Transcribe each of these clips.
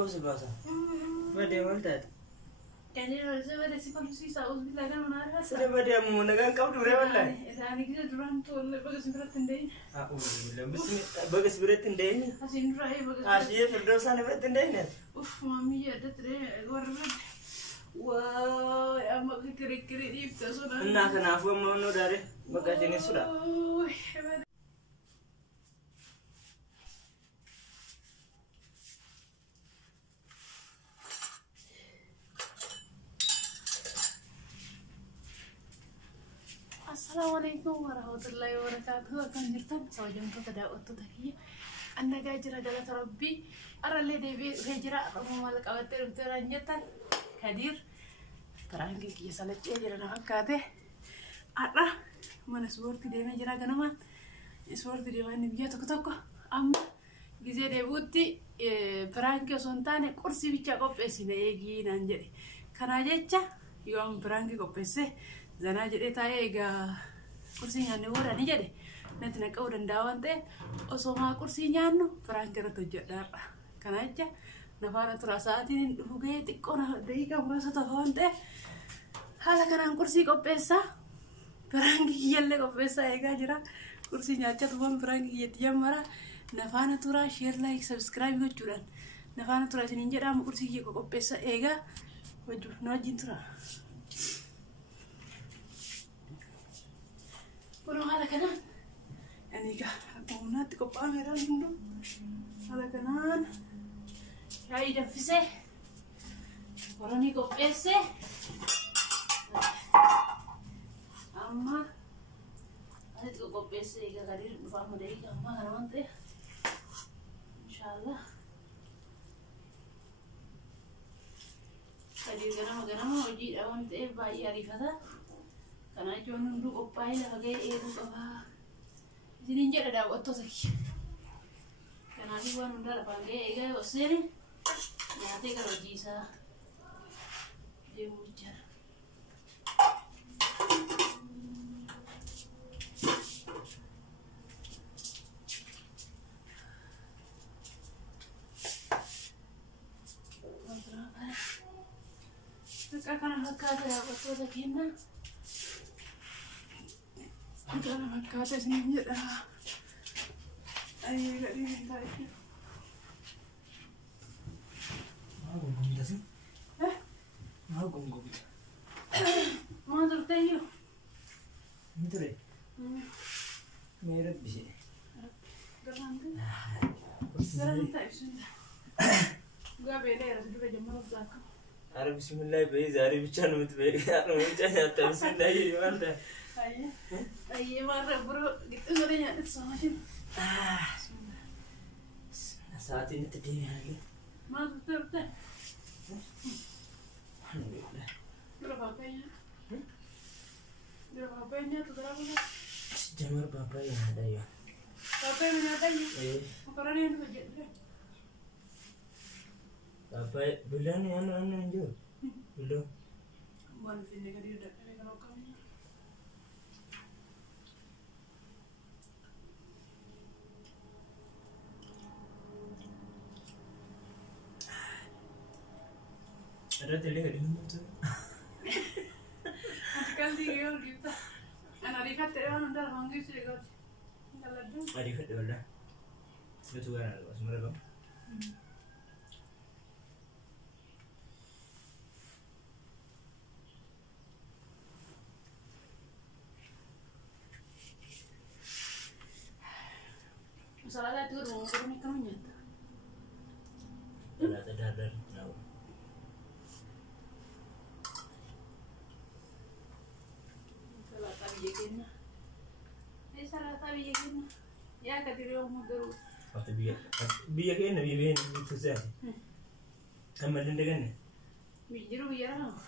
kau sebasa. Pada mana? Kayaknya harusnya pada si polisi saus bila kan menarik. Sudah pada mau negang kau dulu mana? Ini kita duran tuh bagus berat tendai. Aku bilang bagus berat tendai. Asin dry bagus. Asyik Firdausan berat tendai ni. Mami ada tadi luar berat. Wow, amak kiri-kiri di itu sudah. Nah, kenapa mau dari bagas ini sudah? Assalamualaikum warahmatullahi wabarakatuh. Akan jirtan sawajang tu kada otu tadi. Anda gajira dalam terlebih. Arale dewi gajira kamu malak awatir uteranjatan hadir. Terangke kia salat jira nak kate. Ada mana seperti dewi jira ganaman. Seperti dewi ni dia toko. Amma gize debuti perangke sontane kursi bicara kopesi na egi nanjeri. Karena jecha yang perangke kopesi. Zana jadi tanya ega kursinya nih udah nih jadi nanti nak udah dawan teh osoma kursinya nu perang kira tujuh darah karena aja nafana terasa ini hugai tiko nah deh kamu rasa tahuan teh hala karena kursi kau pesa perang giyalle kau pesa ega jera kursinya aja tuh perang giyat dia marah nafana tura share like subscribe gue curan nafana tura sini jadi am kursi giyat kau pesa ega wajuh nojin tura Kurang ada kanan, ini kah? Aku nanti kau pangeran dulu. Ada kanan, ya ida fise. Kurang ni kau pese. Amma, ada tu kau pese. Ika kadir dua model amma kanan teh. Insyaallah. Kadir kanan uji awan teh bayi arifata. Karena cuma nunduk opai lah kayak itu apa sini aja ada waktu sih karena di luar nunduk apa kayak itu sini nanti kalau bisa dia hujan karena hak ada waktu sih na karena kata sini dah, ayo gak diminta itu. Mau gom sih? Mau gom. Mau tertanya? Itu deh. Merah bisa. Sekarang tak bisa. Gak beda ya, sudah jam malam belakang. Arab Bismillah bayi zari bicara mut bayi, Arab bicara nyata Bismillah gimana? Ayah marah bro, gitu katanya sama sih. Saat ini tadi lagi. Mana tuh? Alhamdulillah. Berapa HP-nya? Berapa HP-nya tuh berapa? Jamur bapak yang ada ya. HP yang nyatanya? Makanan yang tuh jadi. Bapak bulan ni anu anjur. Belum. Mana sini kan dia udah kayak kalau kamu. Ada tele kat dalam tu. Sekali dia gitu. Anak Rifat teh orang dah manggil sih kau. Kalau tu. Rifat dah lah. Betul kan? Semua dah. Masalah tu rumah kamu nyata. Ada dadar. Salah tabi yakin. Ya kadiri orang muda. Waktu biar kan biar itu saja. Kamu ada kan? Bijiru biar lah.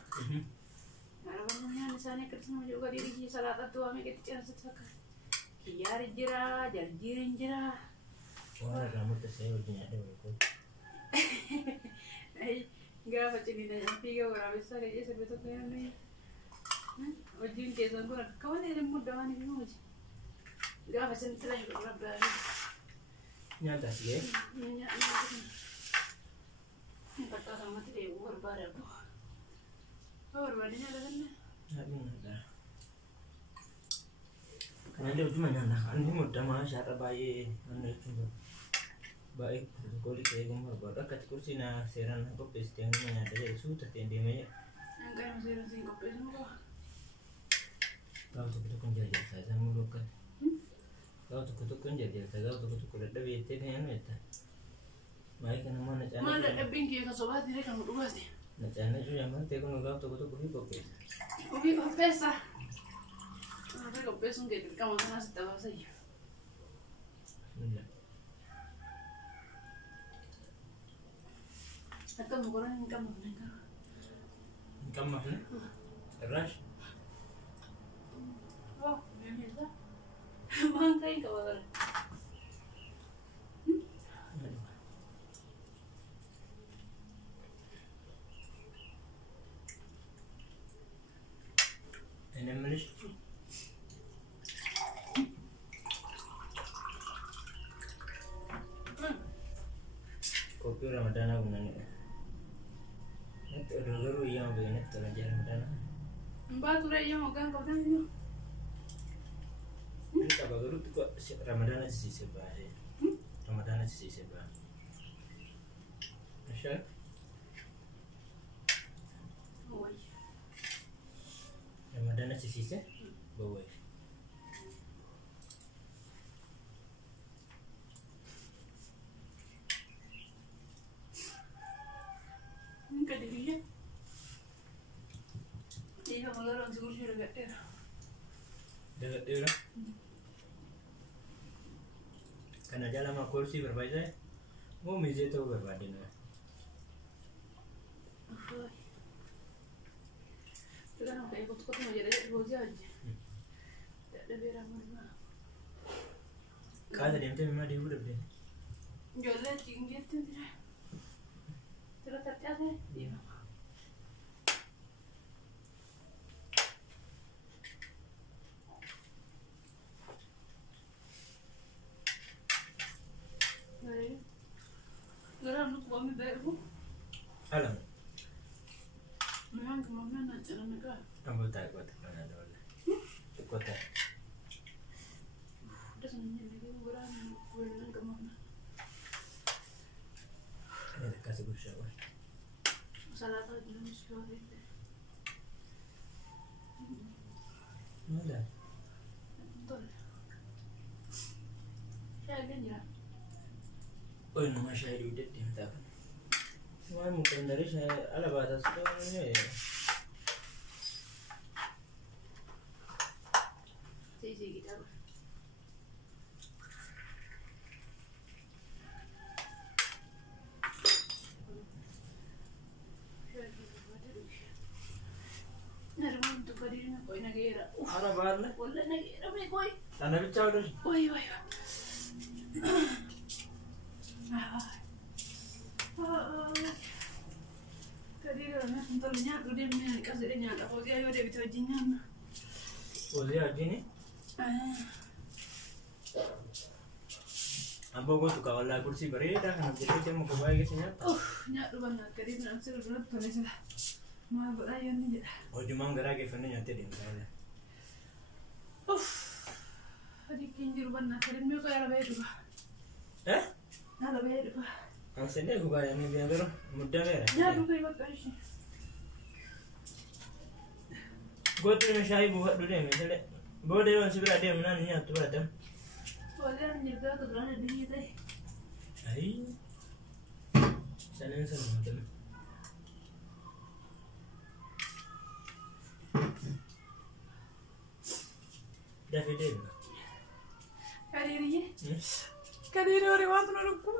Narabannya di sana kerja juga diri salah satu kami kita cerita sekarang. Kiar jira, janjirin jira. Wah, kamu tersayang punya ada betul. Enggak macam ni dah. Tiga orang besar aja sebetulnya ni. Ojin kesan pun. Kawan ni muda ni semua. Enggak macam telah juga berapa. Nyata sih. Nyata. Takka sama tidak berbara bu. Berbadinya ada kan? Aduh, ada. Karena dia cuma nyanakan ini mudah mah cara baik, anu itu baik. Kalau kayak gimana baru kat kursi na seran aku pasti yang mana ada jadi sudah tiada banyak. Yang kan masih rasa kopi semua. Kau tu kutuk jadi saya sama luka. Kau tu kutuk jadi saya kau tu kutuk ada bete ni anu itu. Baik kan mana cara? Mana ada bingki yang kasobat ini kan berdua sih. Nah cara tu yang mana tekun kau tu kutuk kopi. Kopi pesa. Tapi kopi sungguh itu kamu sana setawa saja. Atau mau kurang kamu nengkar. Kamu mana? Terus? Oh, biasa. Mangkai kau ada. Ini manis. Kopi Ramadan aku nanya. Itu dulu yang begini tuh aja Ramadan. Mbak tuh yang mau kan kau tanya. Ini kabar dulu tuh kok Ramadan aja sih sebaya. Ramadan aja sih sebaya. Masya. Oh iya. Ramadan aja sih bawa. Kadirinya. Iya malah orang suruh sudah gak ada. Dekat dia lah. Karena jalan sama kursi berbeda. Mau meja tu berbeda nih. Sekarang kayak ikut-ikut mau jadi aja aja. Tidak ada berang mana. Kau tadi macam mana dia udah deh. Jualnya tinggi tu tidak. Terus tercatat dia. Geram lu kami bayar bu. Alam. Memang kemana nak cara mereka? Ambil tak kuat mana ada boleh. Kuat tak. Udah semuanya lagi geram bulan kemana? Ada kasih gusya wah. Salah satu jenis jual itu. Ada. Betul. Saya kan ya. Oh nama saya Dudet dia minta kan. Cuma mungkin dari saya ala batas tu ni. Sisi kita. Naruh untuk kadiri nak koi negara. Ala baar lah. Wala negara me koi. Tanah bicara dah. Oi oi. Kadiri orang nak tolongnya tu dia ni kasih dia nyata. Kau dia ada betul jingan. Oh dia aja ni. Ambo gua tu kawal lah kursi bereda kan jadi dia mau kebaik ke sini. Nyata banget kadiri nak suruh berat tu ni sudah. Mau berayan ni je. Oh cuma gara ke fana nyata dia misalnya. Adik kinjir banget kadiri ni kau yang lebih dulu. Eh? Nah lebih dulu. Ang sini aku bayar ni biar terus mudah ni. Ya dulu ibat kasih. Gua tu mesyai buat dulu ni misalnya. Gua dia masih berada mana ni tu berada. Boleh menjaga tu berada di sini. Ay. Sana macam. Dah video. Kadiri. Kadiri orang waktu nurukku.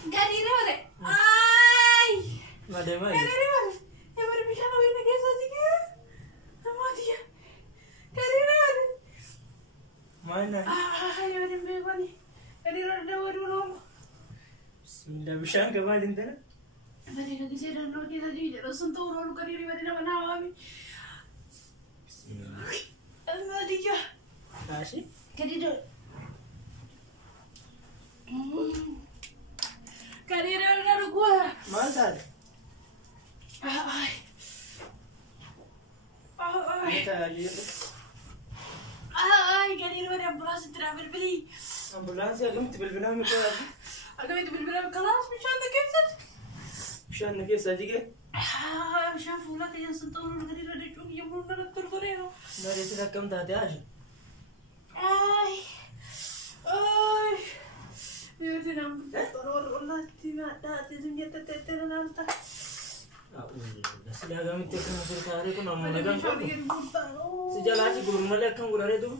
Kadiri orang. Ay. Ada mana? Kadiri orang. Yang baru bisa nawin lagi saja dia. Nama dia. Kadiri orang. Mana? Yang baru bebas ni. Kadiri orang dah dulu. Bismillah bisa ke mana entah? Tadi kaki saya dah nak kita jadi jadi sentuh orang kadiri baru nama nama kami. Bismillah. Allah dia. Asyik. Kadiri. Kadiri orang dah Maal taate? Ini tajaajila. Gadi mana ambulans tidak berbeli. Ambulans agamitti bilbilaa miti taate? Agamitti bilbilaa kalas bishaan keessatti. Bishaan keessa jige? Bishaan fuula kiyyan sanxooruu gadi irra deechuun yommuu nana tortoreera. Nadeesin akkam taate Aasha? Yootiin amma tororolaatti maadhaati zimjetta teettee naalta. Sila agamitti akkana surtaaree kun ammoo nagaan qabu. Si jalaachi gurmalee akkam godharee dubu?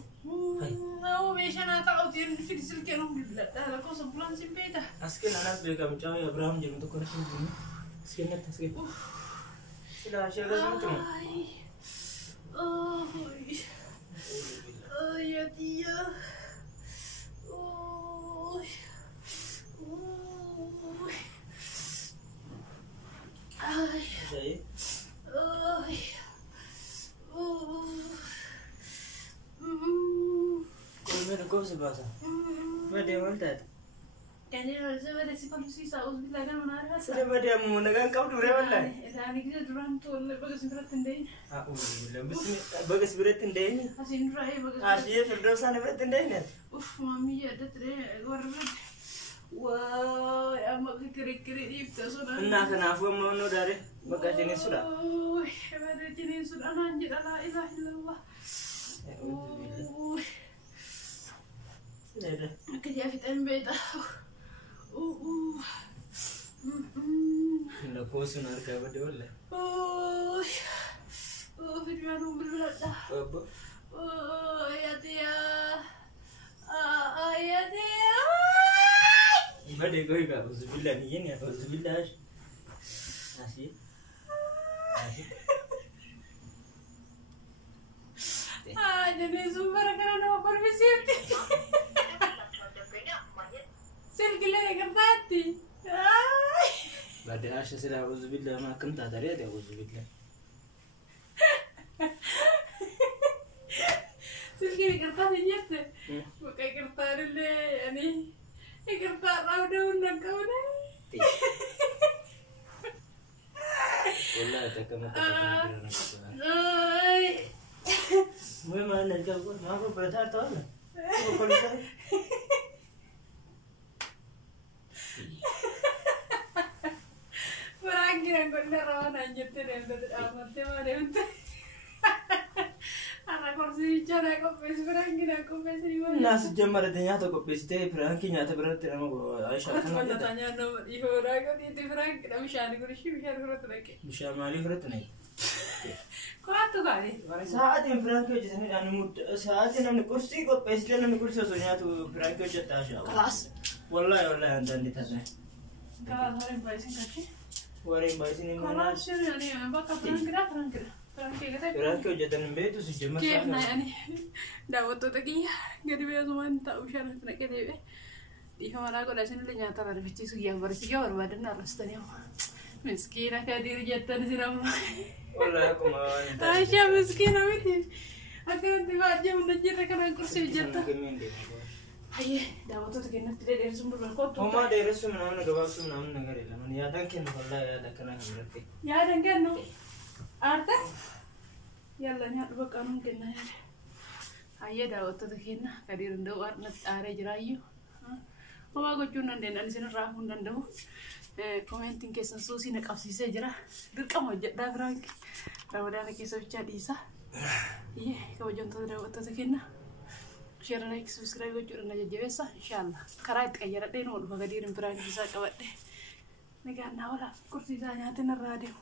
Meeshaan ta'uutiin fidi silkeen bilbiladha. Lakkoofsa ambulaansiin beekta. As kennaanaaf beekamu caawee Abiraam jedhamu tokko natti hin as kennatti as kenna. Sila ishee akkasumatti moo? Yadiya. Saya? Kau mana kau sebasa? Mana mana tadi? Jadi saya ada si polisi saus bila kan menarik. Sudah pada mau nagang kau dulu mana? Ini kita duran tuh bagus berat tendai. Bilang bagus berat tendai. Asin rai bagus. Asyik Firdausan berat tendai ni. Mami ada tadi warna. Wah, amak kiri-kiri itu sudah. Nah, kenapa mau dari bagas jenis sudah? Ada jenis sudah nanti la ilaha illallah. Sudah dah. Kerja vitamin B dah. Hendak kau sunar kau betul lah. Video anu berat dah. Apa? Ya dia. Ya dia. Bade kau ikut Uzubillah ni ni apa Uzubillah? Asyik. Jadi sumber kerana apa permisi? Sel gila kertati. Bade Asya sudah Uzubillah makan tak dari ada Uzubillah. Sel gila kertati je. Bukan kertati le, ani. Kertas ada undang kau ni. Wallah tak kamu tak Gue mana kau? Aku berada tahu lah. Kau polis ni. Berangin aku nerawan anjir tu dan amat mana untuk. Anak kursi bicara aku pes berangin aku pes di mana. Nah sejam ada ternyata kau pes teh berangin nyata berarti nama gue Aisyah. Mana tanya nomor ihora aku di berangin kami syari kursi lagi. Bisa mali berat ni. Kau tu kali. Saat yang berangin je ni anu saat yang anu kursi kau pes dia anu kursi soalnya tu berangin je tak Aisyah. Kelas. Wallah anda di tanah. Kelas orang baik kasih. Orang baik sini mana? Kelas ni bakal berangin. Berangin je dan betul sejam Kif na yani. Dapat tu tadi gadi biasa semua tak usah nak kena kede. Di mana aku dah sini nyata ada bici sugi yang bersih yang berbadan harus tanya. Miskin aku diri jatuh di siram. Wallah aku mau. Aisyah miskin amat. Aku nanti baca menajir rekan kursi jatuh. Aye, dapat tu kena tidak dari sumber berkot. Oma dari sumber mana gawat sumber mana negara lah. Mana ada kan wallah ada kena berarti. Ya ada kan no. Arta? Yalla nyat bakan mungkin na. Aye dapat tu kena kadir ndo warna are jerayu. Mama ko cunan den ani sina rahun dan do. Commenting kesan susi nak kapsi sejera. Dirkam aja dah frank. Rawadan kisah bisa. Iya, kau jonto dapat tu kena. Share like subscribe go curan aja jawesa insyaallah. Karait kaya rade no bagadirin frank bisa kawat deh. Nega nawala kursi sa nyatin radio.